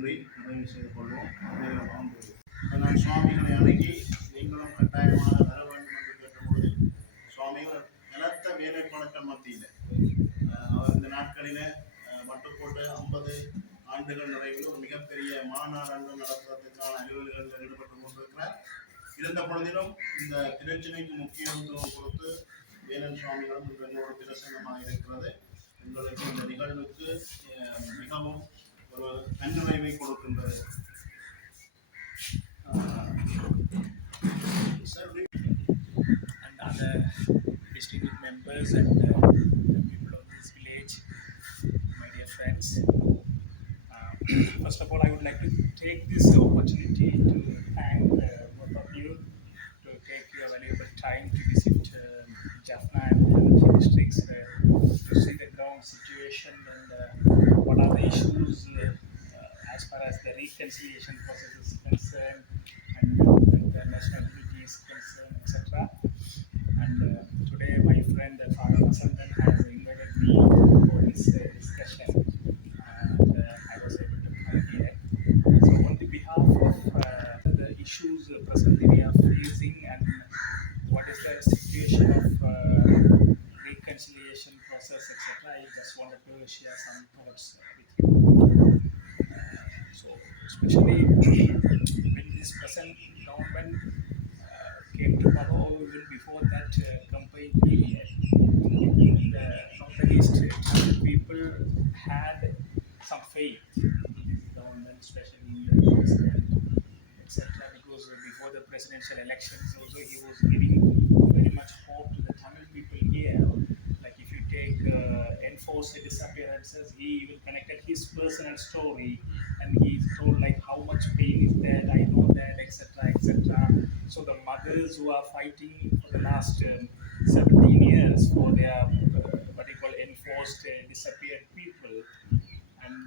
கூறி நிறைவு செய்து கொள்வோம். நான் சுவாமிகளை அணுகி நீங்களும் கட்டாயமாக வர வேண்டும் என்று கேட்டபொழுது சுவாமிகள் நிலத்த வேலைப்பழக்கம் மத்தியில் அவர் இந்த நாட்களில் மட்டுக்கோட்டு 50 ஆண்டுகள் நிறைவில் ஒரு மிகப்பெரிய மாநாடு நடத்துவதற்கான அலுவல்களில் ஈடுபட்டு கொண்டிருக்கிறார். இருந்த பொழுதிலும் இந்த பிரச்சனைக்கு முக்கியத்துவம் கொடுத்து வேலன் சுவாமிகளும் எங்களோட பிரசங்கமாக இருக்கிறது. எங்களுக்கு இந்த நிகழ்வுக்கு மிகவும் ஒரு தன்னுரைவை கொடுக்கின்றது. And other distinguished members and people of this village, my dear friends. First of all, I would like to take this opportunity to thank both of you to take your valuable time to visit Jaffna and Palachi districts to see the ground situation and what are the issues as far as the reconciliation process is concerned and the national unity is concerned, etc. And today my friend Father Vasantan has invited me for this discussion and I was able to come here. So on the behalf of the issues presently we are facing and what is the situation of reconciliation process, etc. I just wanted to share some thoughts with you. So especially when this present government came to power, or even before that campaign period, the Northeast people had some faith in this government, especially in the president, etc. Because before the presidential elections, also he was giving very much hope to the Tamil people here. Like if you take enforced disappearances, he even connected his personal story, and he told like how much pain is there. I know that, etc., etc. So the mothers who are fighting for the last 17 years for their what they call enforced disappeared people, and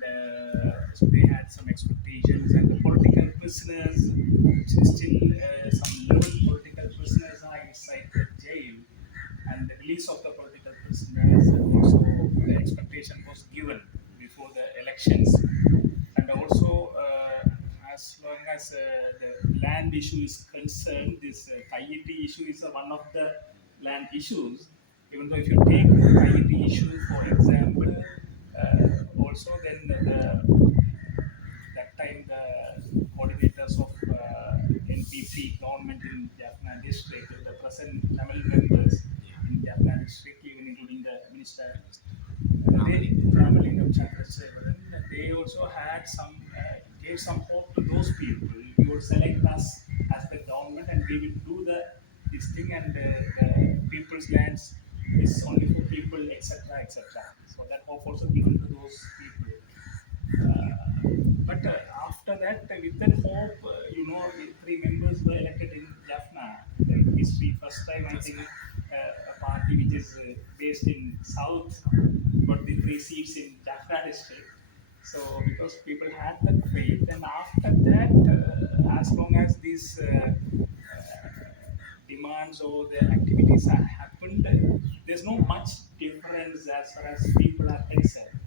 so they had some expectations, and the political prisoners, still some 11 political prisoners are inside the jail, and the release of the political prisoners also the expectation was given before the elections, and also as long as the land issue is concerned, this Kayiti issue is one of the land issues. Even though if you take the Kayiti issue for example, also then that time the coordinators of NPP government in Jaffna district, the present Tamil members in Jaffna district, even including the minister, they also had some gave some hope to those people. You would select us as the government, and we will do this thing, and the people's lands is only for people, etc., etc. So that hope also given to those people. But after that, with that hope, the 3 members were elected in Jaffna. The history first time, I think, a party which is based in South got the 3 seats in Jaffna district. So because people had that faith, and after that, as long as these demands or the activities are happened, there's no much difference as far as people are concerned.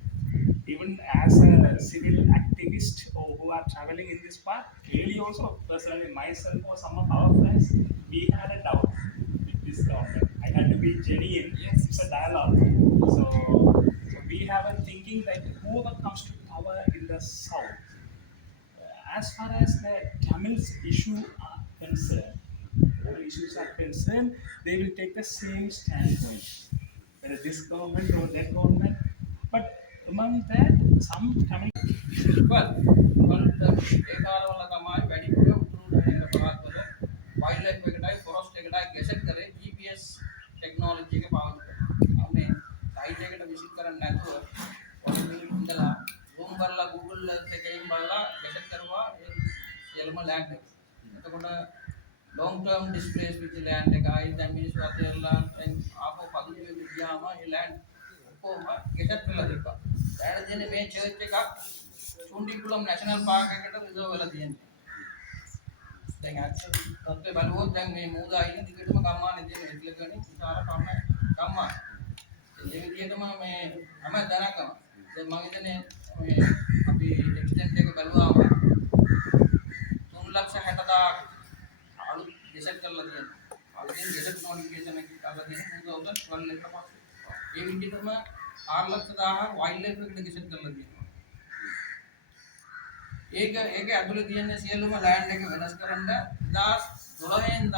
Even as a civil activist or who are traveling in this path, clearly also personally myself or some of our friends, we had a doubt with this government. I had to be genuine. Yes, it's a dialogue. So we have a thinking that whoever comes to power in the south, as far as the Tamils issue are concerned, all issues are concerned, they will take the same standpoint, whether this government or that government. But among that, some Tamil well, ඒ කාලවල තමයි වැඩිපුර උතුරු නගර පළාත්වල wild life එකටයි forest එකටයි gazette කරේ GPS technology එක පාවිච්චි කරනවා. මේ site එකට විසිට් කරන්න නැතුව ඔයාලා ඉඳලා zoom කරලා Google එකකින් බලලා ගැසට් කරුවා ඒ සියලුම ලෑන්ඩ් එක. එතකොට long term displays with the land එකයි දැන් මිනිස්සු අතේලා ආපහු පදිංචි වෙන්න ගියාම ඒ ලෑන්ඩ් කොහොම ගැසට් කරලා තිබ්බා. දැන් දෙන්නේ මේ චර්ච් එකක් චුන්ඩිකුලම් නැෂනල් පාර්ක් එකට රිසර්ව් වෙලා තියෙනවා. දැන් ඇක්චුලි තත්ත්වය බලුවොත් දැන් මේ මූදා ඉන්න දිගටම ගම්මානේ තියෙන ඉස්ලකණි විශාල ගම්මාන. ඒ විදිහටම මේ හැම දැනකම දැන් මම හිතන්නේ මේ අපි එක්ස්ටෙන්ට් එක බැලුවාම 3,60,000 අලුත් ගෙසට් කරලා තියෙනවා. අලුතින් ගෙසට් නොටිෆිකේෂන් එක කරලා තියෙනවා 2012 එකට පස්සේ. ඒ විදිහටම 4,00,000 වයිල්ඩ් ලයිෆ් එකට ගෙසට් කරලා තියෙනවා. ඒක ඇතුලේ තියෙන සියලුම ලෑන්ඩ් එක වෙනස් කරන්න 2012 ඉඳන්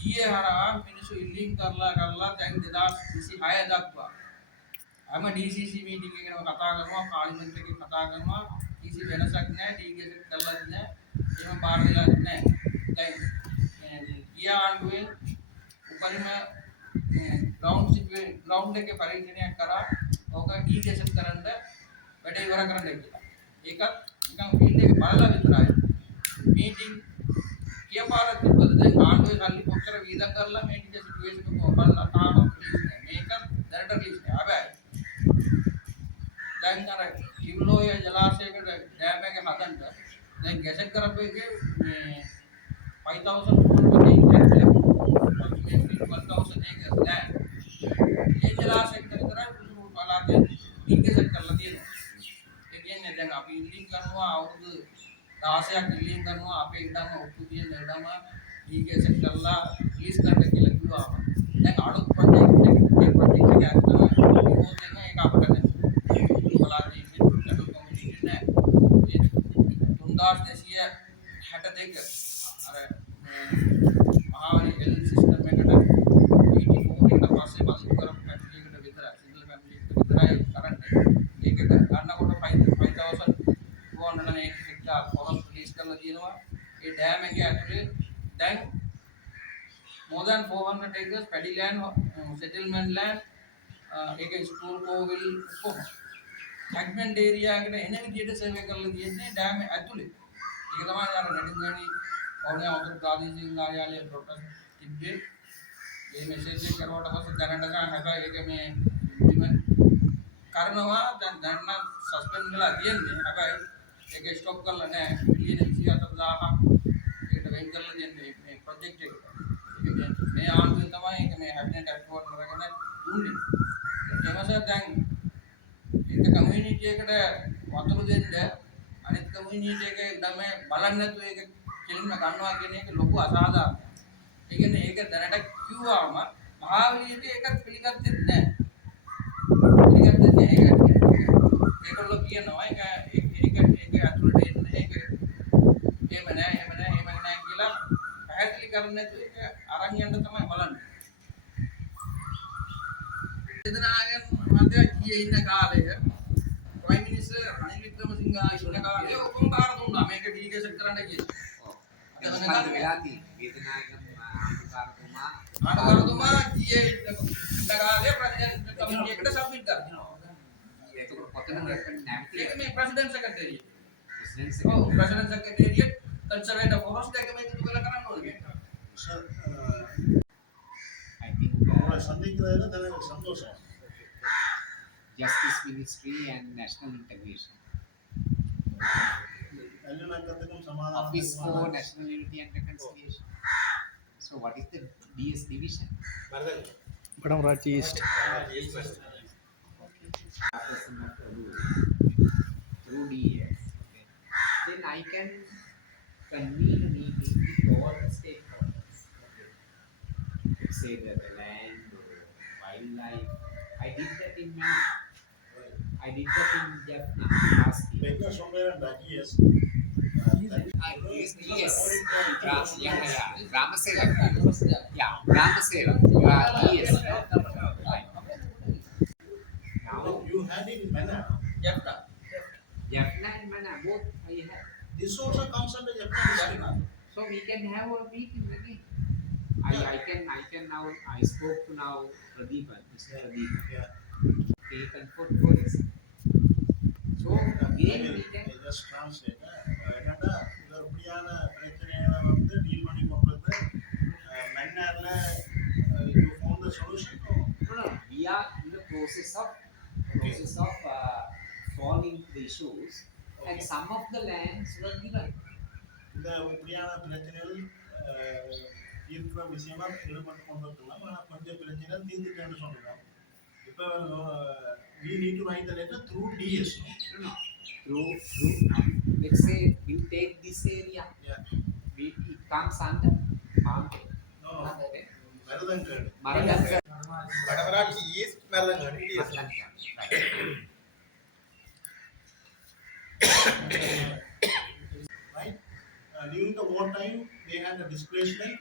GA හරහා මිනිස්සු ඉල්ලීම් කරලා දැන් 2026 දක්වා හැම DCC මීටින් එකකම කතා කරනවා පාර්ලිමේන්තු එකේ කතා කරනවා කිසි වෙනසක් නැහැ ඩීගේට් කරලා නැහැ එහෙම බාර දෙලා නැහැ දැන් ගිය ආණ්ඩුවේ උපරිම ග්‍රවුන්ඩ් එකේ පරීක්ෂණයක් කරා ඕක ඩීගේට් කරන්න වැඩ ඉවර කරන්න කියලා ඒකත් නිකන් ෆීල්ඩ් එකේ බලලා විතරයි මීටින් කියපාර තිබ්බද දැන් ආණ්ඩුවේ සල්ලි කොච්චර වීදම් කරලා මේ ටික සිටුේෂන් එක බලලා තාම මේක දැනට රිලීස් නෑ හැබැයි දැන් අර කිව්ලෝය ජලාශයකට ඩෑම් එක හදන්න දැන් ගැසට් කරපු එකේ මේ 5,400 acres land ඒ ජලාශයකට විතරයි පුදුම පළාතේ ඩීගේසට් කරලා තියෙනවා ඒ කියන්නේ දැන් අපි ඉල්ලීම් කරනවා අවුරුදු 16ක් ඉල්ලීම් කරනවා අපේ ඉඩම ඔප්පු තියෙන ඉඩම ඩීගේසට් කරලා රිලීස් කරන්න කියලා කිව්වා දැන් අලුත් ප්‍රොජෙක්ට් එක ඇත්තම විමෝචනය ඒක අපිට දැන් පළාතේ ඉන්න කමිටු නෑ ඒ 3,262 අර මහාවලි හෙල්ත් සිස්ටම් එකට 84 එකට පස්සේ බස් කරපු ෆැමිලි එකට විතරයි සිංගල් ෆැමිලි එකට විතරයි කරන්ට් ඒක ගන්නකොට 5,208 හෙක්ටාර් ෆොරස්ට් රිලීස් කරලා තියෙනවා ඒ ඩෑම් එකේ ඇතුලේ දැන් more than 400 acres paddy land settlement land ඒක ස්කූල් කෝවිල් කොහොම segment area එකට එන විදිහට සර්වේ කරලා තියෙන්නේ ඩෑම් ඇතුලේ ඒක තමයි අර නැටින්ගනි ඕනේ අවුරුදු ප්‍රාදේශීය කාර්යාලයේ ප්‍රොටෙස්ට් තිබ්බේ මේ මෙසේජ් එක කරුවාට පස්සේ දැනට ගන්න හැබැයි ඒක මේ ඉම්ප්ලිමන්ට් කරනවා දැන් නම් සස්පෙන්ඩ් වෙලා තියෙන්නේ හැබැයි ඒක ස්ටොප් කරලා නැහැ මිලියන 24000ක් ඒකට වෙන් කරලා තියෙන්නේ මේ ප්‍රොජෙක්ට් එකට මේ ආණ්ඩුවෙන් තමයි ඒක මේ හැබිනට් ඇප්‍රූවල් කරගෙන දුන්නේ එමසර් දැන් එක කමියුනිටි එකට වතුර දෙන්න අනිත් කමියුනිටි එකේ ළමයි බලන්නේ නැතුව ඒක කෙලින්ම ගන්නවා කියන එක ලොකු අසාධාරණයක්. ඒ කියන්නේ ඒක දැනට කිව්වම මහාවලියට ඒක පිළිගත්තේ නැහැ. පිළිගත්තේ නැහැ ඒක. ඒකවල කියනවා ඒක අතුලට එන්නේ ඒක එහෙම නැහැ කියලා පැහැදිලි කරන්නේ නැතුව ඒක අරන් යන්න තමයි බලන්නේ. එදනාගෙන් මන්ද ගියේ ඉන්න කාලය ප්‍රයිම් මිනිස්ටර් රනිල් වික්‍රමසිංහ ඉන්න කාලේ ඔක්කොම බාර දුන්නා මේක ඩීගේසට් කරන්න කියලා. අනුකාරතුමා ගියේ ඉන්න කාලේ ප්‍රෙසිඩන්ට් කමිටු එකට සබ්මිට් කරනවා. ඒක මේ ප්‍රෙසිඩන්ට් සෙක්‍රටරියට්. ප්‍රෙසිඩන්ට් සෙක්‍රටරියට් කන්සර්වේටිව් ෆොරස්ට් එක මේක දුකලා කරන්න ඕනේ. சார் I think உங்களை சந்திக்கிறதுல எனக்கு சந்தோஷம் Justice Ministry and National Integration. நல்லிணக்கத்துக்கும் Office for சமாதானத்துக்கும் National Unity and Reconciliation. So what is the DS division? Madam Raji East. Person of the rule through DS. Okay. Then I can convene a meeting with all the stakeholders. Okay. Say that the land or wildlife. I did that in Jaffna last இப்ப year. என்ன சொல்றேன் GS Yes. Grama Sevak. Yeah, Grama Sevak. Yes. Right. Now, you had in Mana. Jaffna. Jaffna and Mana, both I have. This also comes under Jaffna district. So we can have a meeting again. I can now, I spoke to now Pradeepan, Mr. Pradeepan. Yeah. Taken for this. So again we can. Just translate. என்னடா இது அப்படியான பிரச்சனைகளை வந்து deal பண்ணி கொடுக்கிறது மன்னார்ல you found the solution. No, we are in the process of solving the issues, and Okay. some of the lands were given. இந்த இப்படியான பிரச்சனைகள் தீர்க்கிற விஷயமா ஈடுபட்டு கொண்டிருக்கலாம் ஆனால் கொஞ்சம் பிரச்சனை தீர்த்துட்டேன்னு சொல்லலாம் இப்போ we need to write the letter through DS. No, through let's say you take this area, Yeah. it comes under mountain. No. Marudankad. Maradanka. Kadamarachi East, Marangan, yes. Maradanka. Right. Right? During the war time, they had a displacement.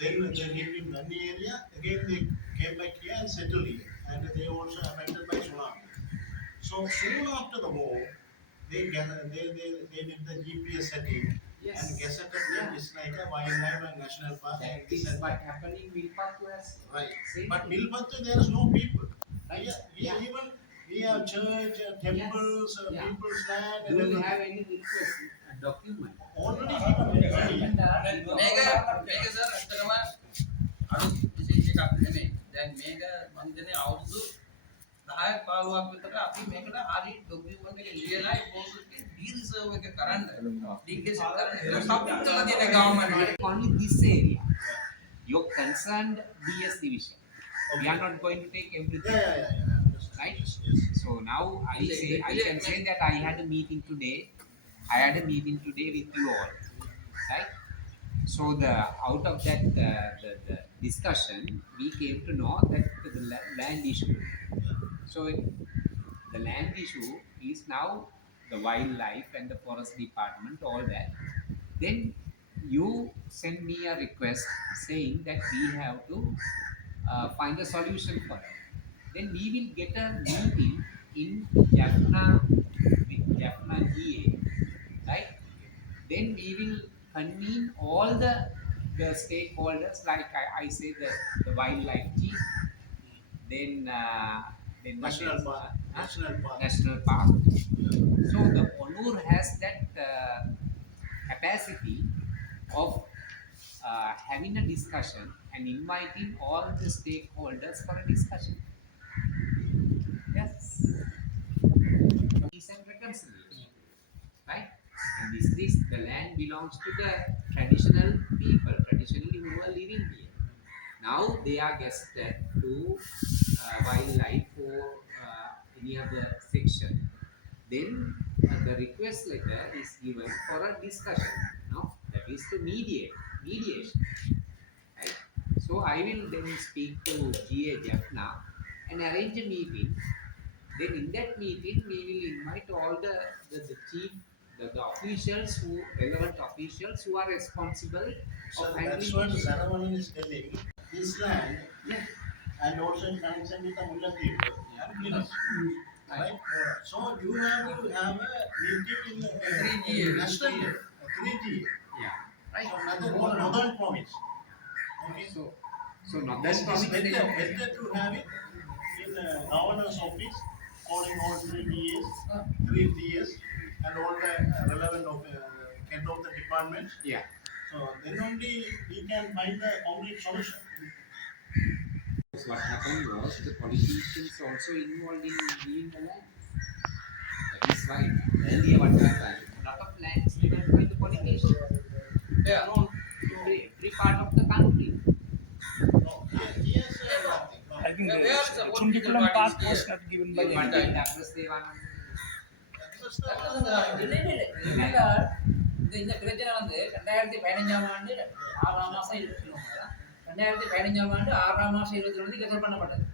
Then they lived in Gandhi area. Again, they came back here and settled here. And they also affected by tsunami. So soon after the war, they did the GPS setting Yes. and gazetted them. It's like a wildlife and national park. That and is said what that. happened in Vilpattu as Right. same But thing. Bilpattu, there is no people. Right. Here even we have church, temples, Yeah. people's land, Do and you everything. have any request document? Already given. මේක sir ඇත්තටම අලුත් විශේෂ එකක් නෙමෙයි. දැන් මේක මම දන්නේ අවුරුදු 10ක් 15ක් විතර අපි මේකට හරි ડોකියුමන්ට් එක ලියලා ඒ පොස්ට් එකේ ඩී රිසර්ව් එක කරන්න ඩිකේෂන් කරන්න ඒක සබ්මිට් කරලා තියෙන government Only this area. Your concerned DS division. We are not going to take everything. Yeah. Right? Yes, yes. So now I can say that I had a meeting today. I had a meeting today with you all, right? So out of that the discussion, we came to know that the land issue. So the land issue is now the wildlife and the forest department, all that. Then you send me a request saying that we have to find a solution for that. Then we will get a meeting in Jaffna with Jaffna GA, right? Then we will convene all the stakeholders, like I say the wildlife chief, then National park. National park. National park. So the Onur has that capacity of having a discussion and inviting all the stakeholders for a discussion. Yes. Peace and reconciliation. Right? And this the land belongs to the traditional people, traditionally who are living here. Now they are guested to wildlife or any other section. Then the request letter is given for a discussion. No, that is to mediation. Right? So I will then speak to GA Jaffna and arrange a meeting. Then in that meeting we will invite all the chief, the officials relevant officials who are responsible So of that's handling what issues. Saravanan is telling. This land Yeah. and also in connection with the Mulladeep and Venus. Right? So you have to have a meeting in 3G. national level, 3G. Yeah. Right. So northern province. Okay. So not Then that it's better to have it in governor's office, calling all 3 DAs and all the relevant head of the departments. Yeah. So then only we can find the complete solution. So what happened was the politicians also involved in giving the land. That is why earlier what happened, a lot of lands given by the politicians. Yeah. No, every part of the country. No, yes, I think Where is the Chundikulam political Park parties was here? not given by You them. want But Douglas Devanand. இந்த பிரச்சனை வந்து 2015ஆம் ஆண்டு 6ஆம் மாசம் 2015ஆம் ஆண்டு 6ஆம் மாசம் 22 gazette பண்ணப்பட்டது.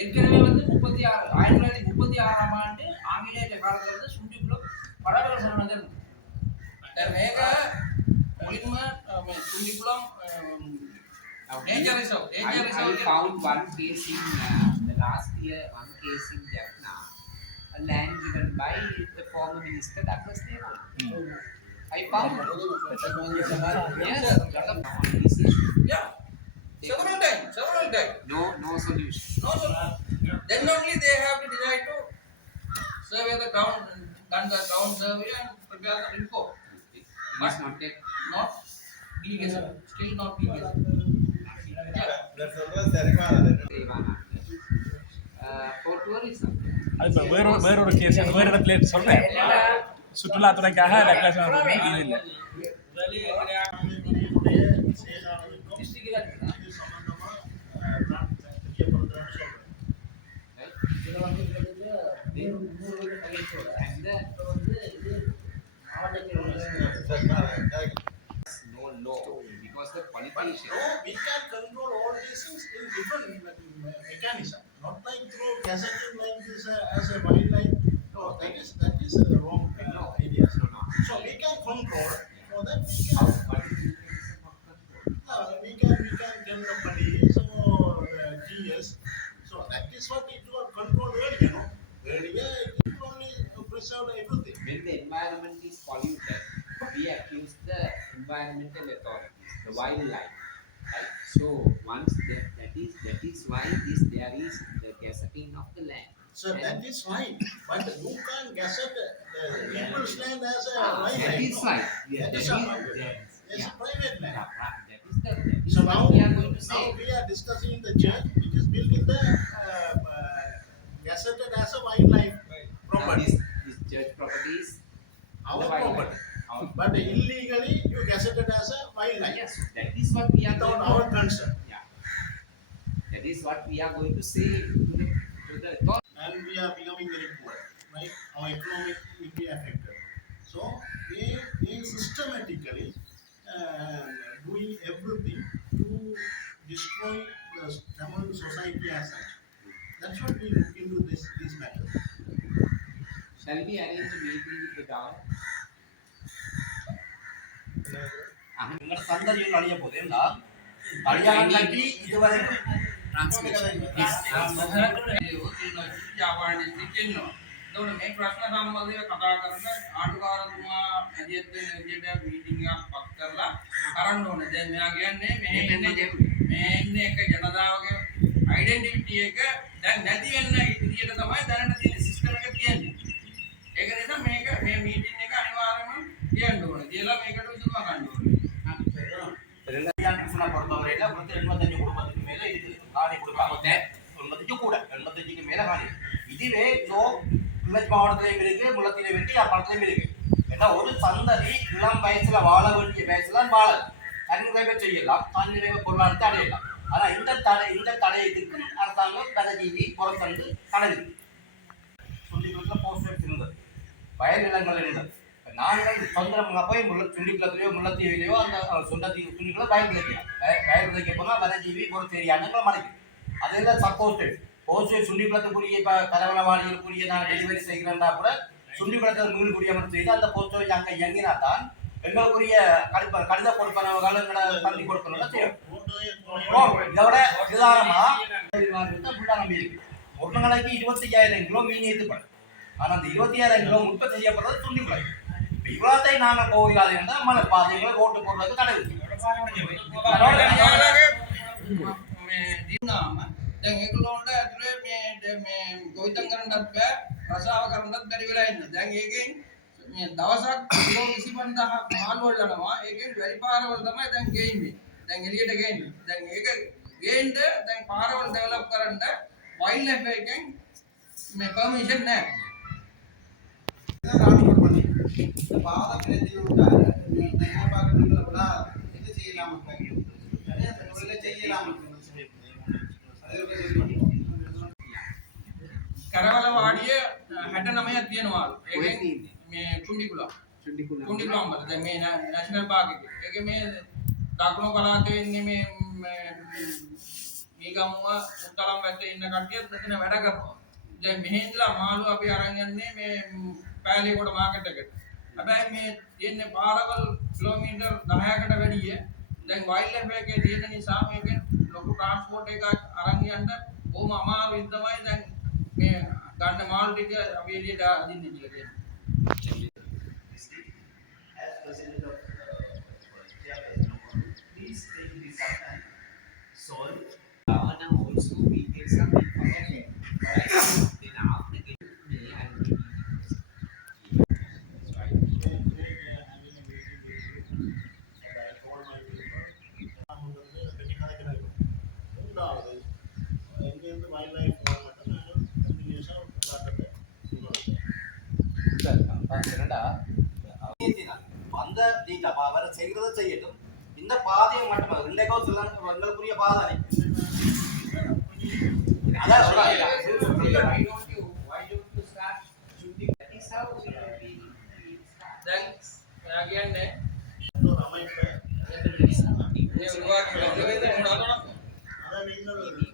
ஏற்கனவே வந்து 1936ஆம் ஆண்டு ஆங்கிலேய காலத்துல வந்து சுண்டிக்குளம் படகுகள் சரணாலயம் இருந்தது. මේක මුලින්ම සුන්නිකුලම් nature reserve. I found one case in the last year, one case in Jaffna, a land given by the former minister Douglas Devanand. I found it. Yes, on this issue. Yeah. Several times. No solution. No, sir. Then only they have to decide to survey the ground, done the ground survey and prepare the report. It is not yet. Not delegation. Still not delegation. Yeah. That's all Saravanan. Devanand. For tourism. அது இப்போ வேறொரு case வேறு இடத்துல சொல்கிறேன் சுற்றுலாத்துறைக்காக declaration இல்லை டிஸ்ட்ரிக்ட்ல இருக்குன்னா இது சம்பந்தமா தெரியப்படுத்துறேன்னு சொல்றேன். இதுல வந்து கிட்டத்தட்ட 300 கையெழுத்து as a wildlife, no, that is a wrong idea. So we can control. For that we can tell the police or the GS. So that is what it was controlled earlier, no? Earlier it only preserved everything. When the environment is polluted, we accuse the environmental authorities, the wildlife, right? So once that is why there is the gazetting of the land. So And that is fine, but you can't gazette the people's land as a wildlife. that is no? right. That is a private land. That is So what now, we are going to say. now we are discussing the church which is built in the gazetted as a wildlife Now property, this church property is our the wildlife. property. Our- But illegally you gazetted as a wildlife Yes, that is what we are without going our consent, Yeah. That is what we are going to say to the authorities. and we are becoming very poor, right? Our economic will be affected. So they systematically doing everything to destroy the Tamil society as such. That's what we look into this matter. Shall we arrange a meeting with the government? നിങ്ങളുടെ സന്തതികൾ അழிയ പോകും എന്താ അഴിയാണ്ടാക്കി ഇതുവരെ ජාපාන දිස්ත්‍රික්කේ ඉන්නවා. එතකොට මේ ප්‍රශ්න සම්බන්ධව කතා කරන ආණ්ඩුකාරතුමා ඇදියත් විදියට මීටින් එකක් පත් කරලා කරන්න ඕනේ. දැන් මෙයා කියන්නේ මේ ඉන්නේ එක ජනතාවගේ ඩෙන්ටිටි එක දැන් නැති වෙන්න විදියට තමයි දැනට තියෙන සිස්ටම් එක තියෙන්නේ. ඒක නිසා මේක මේ මීටින් එක අනිවාර්යයෙන්ම කියන්න ඕනේ. කියලා මේකට විසඳුම ගන්න ඕනේ. கிருஷ்ணா பொறுத்தவரையில 85 குடும்பத்துக்கு மேல இருக்குது காணி கொடுப்பாங்க 95 கூட 85க்கு மேல காணி இதுவே ஜோ கிளர்ச்சி மாவட்டத்திலையும் இருக்கு முள்ளத்திலையும் இருக்கு யாழ்ப்பாணத்திலையும் இருக்கு ஏன்னா ஒரு சந்ததி இளம் வயசுல வாழ வேண்டிய வயசுல வாழ தன்னிறைவை செய்யலாம் தன்னிறைவை பொருளாதாரத்தை அடையலாம் ஆனா இந்த தடயத்திற்கு அரசாங்கம் கதஜீவி புறத்தண்டு தடை சொல்லிக்கிறதுல போஸ்ட் இருந்தது வயல் நிலங்கள் இருந்தது நாங்கள் சொந்தமாக போய் சுண்டிக்குளத்திலேயோ முள்ளத்தீவிலையோ அந்த சொந்தத்தீ துணிகளை வயல் விதைக்கலாம் வயல் விதைக்க போனால் வனஜீவி பொறுத்தேரி அண்ணங்களை மறைக்கும் அதெல்லாம் சப்போஸ்டட் போஸ்ட் சுண்டிக்குளத்துக்குரிய இப்போ கரவளவாளிகளுக்குரிய நான் டெலிவரி செய்கிறேன்னா கூட சுண்டிக்குளத்தில் மீன்குடிய மட்டும் செய்து அந்த போஸ்ட் அங்கே இயங்கினா தான் எங்களுக்குரிய கடித கொடுப்பனவர்கள் எங்களை தந்தி கொடுக்கணும் செய்யும் இதோட பிரதானமாக ஃபுல்லாக நம்பி இருக்கு ஒரு நாளைக்கு 25,000 கிலோ மீன் ஏற்றுப்படும் ஆனால் அந்த 25,000 கிலோ உற்பத்தி செய்யப்படுறது சுண்டிக்குளம் இவ்வளத்தை நாங்க கோவிலாது இருந்தால் மலை பாதைகளை ஓட்டு போடுறதுக்கு தடை දැන් ඒගොල්ලෝන්ට ඇතුලේ මේ ගොවිතැන් කරන්නත් බෑ රසාව කරන්නත් බැරි වෙලා ඉන්න. දැන් ඒකෙන් මේ දවසක් කිලෝ 25000ක් මාළු වලනවා. ඒකෙන් වැඩි පාරවල් තමයි දැන් ගේන්නේ. දැන් එළියට ගේන්නේ. දැන් ඒක ගේන්න දැන් පාරවල් ඩෙවලොප් කරන්න වයිල්ඩ් ලයිෆ් එකෙන් මේ පර්මිෂන් නැහැ. டிரான்ஸ்போர்ட் பண்ணி இந்த பாதை கிடைச்சிருந்தா பார்க்கறதுல கூட இது செய்யலாம் செய்யலாம் කරවලවාඩිය 69ක් තියෙනවාලු. ඒකෙන් මේ චුන්ඩිකුලා වල දැන් මේ නැෂනල් පාර්ක් එකේ. ඒකේ මේ දකුණු පළාතේ ඉන්නේ මේ මීගමුව මුත්තලම් පැත්තේ ඉන්න කට්ටියත් මෙතන වැඩ කරනවා. දැන් මෙහි ඉඳලා මාළු අපි අරන් යන්නේ මේ පෑලියකොට මාකට් එකට. හැබැයි මේ තියෙන්නේ පාරවල් කිලෝමීටර් 10කට වැඩිය. දැන් වයිල්ඩ් ලයිෆ් එකේ තියෙන නිසා මේකෙන් ලොකු ට්‍රාන්ස්පෝර්ට් එකක් අරන් යන්න බොහොම අමාරුයි තමයි දැන් මේ ගන්න මාළු ටික අපි එළියට අදින්න කියලා කියන්නේ. As president of please take this up and solve. Now also we get some information. Right? Then after getting me and எங்கேருந்து வயல்லைஃப் போக மட்டும் நாங்கள் கண்டினியூஸாக போராட்டத்தை என்னடா அந்த நீங்க அவர் செய்கிறத செய்யட்டும் இந்த பாதையை மட்டும் ரெண்டேக்கோ சொல்லலாம் எங்களுக்குரிய பாதை அதான் Why don't you start shooting? That is how we start. දැන් එයා කියන්නේ ஒரு அமைப்பை මේ උருවාක කරන්නේ මොනවද? அதை நீங்களும்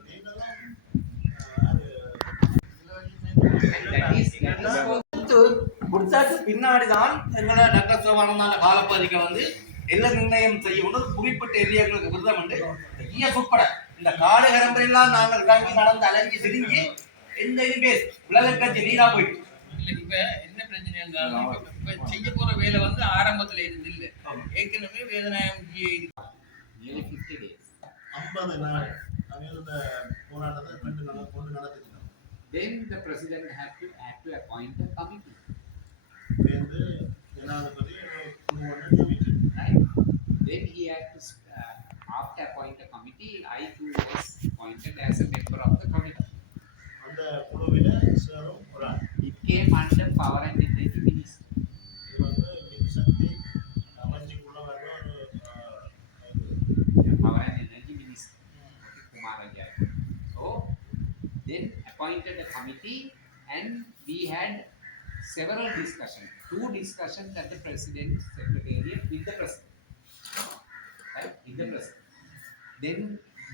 கொடுத்தாச்சு பின்னாடி தான் எங்களோட டாக்டர் சிவானந்தான காலப்பகுதிக்கு வந்து எல்லை நிர்ணயம் செய்ய கொண்டு குறிப்பிட்ட ஏரியாக்களுக்கு விருதம் உண்டு ஜிஎஸ் உட்பட இந்த காடு கரம்பெல்லாம் நாங்கள் இறங்கி நடந்து அலைஞ்சி திரிஞ்சு எந்த இதுவே உலகக்கட்சி நீரா போயிட்டு இல்ல இப்ப என்ன பிரச்சனை இருந்தாலும் இப்ப செய்ய போற வேலை வந்து ஆரம்பத்துல இருந்து இல்ல ஏற்கனவே வேதனாயம் nearly 50 days. 50 நாள் அவங்க இந்த போராட்டத்தை கொண்டு நடத்திக்கிறோம். Then the president had to appoint a committee. சேர்ந்து ஜனாதிபதி ஒரு குழு ஒன்று நியமிக்கிறார். Right? Then he had to, after appoint a committee, I too was appointed as a member of the committee. அந்த குழுவில சேரும் ஒரு ஆள். It came under Power and Energy Ministry. இது வந்து மின்சக்தி அமைச்சுக்குள்ள வர்ற ஒரு Power and Energy Ministry. Kumarajaya. So then appointed a committee and we had several discussions. 2 discussions at the President's Secretariat with the President. Right? With the President. Then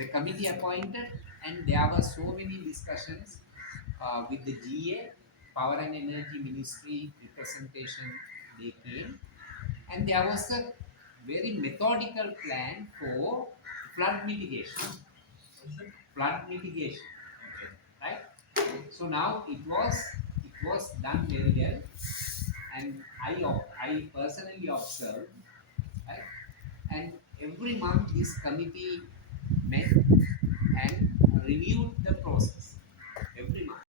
the committee appointed and there were so many discussions with the GA, Power and Energy Ministry representation, they came and there was a very methodical plan for flood mitigation. Flood mitigation. Right? So now it was done very well and I personally observed, right? And every month this committee met and reviewed the process.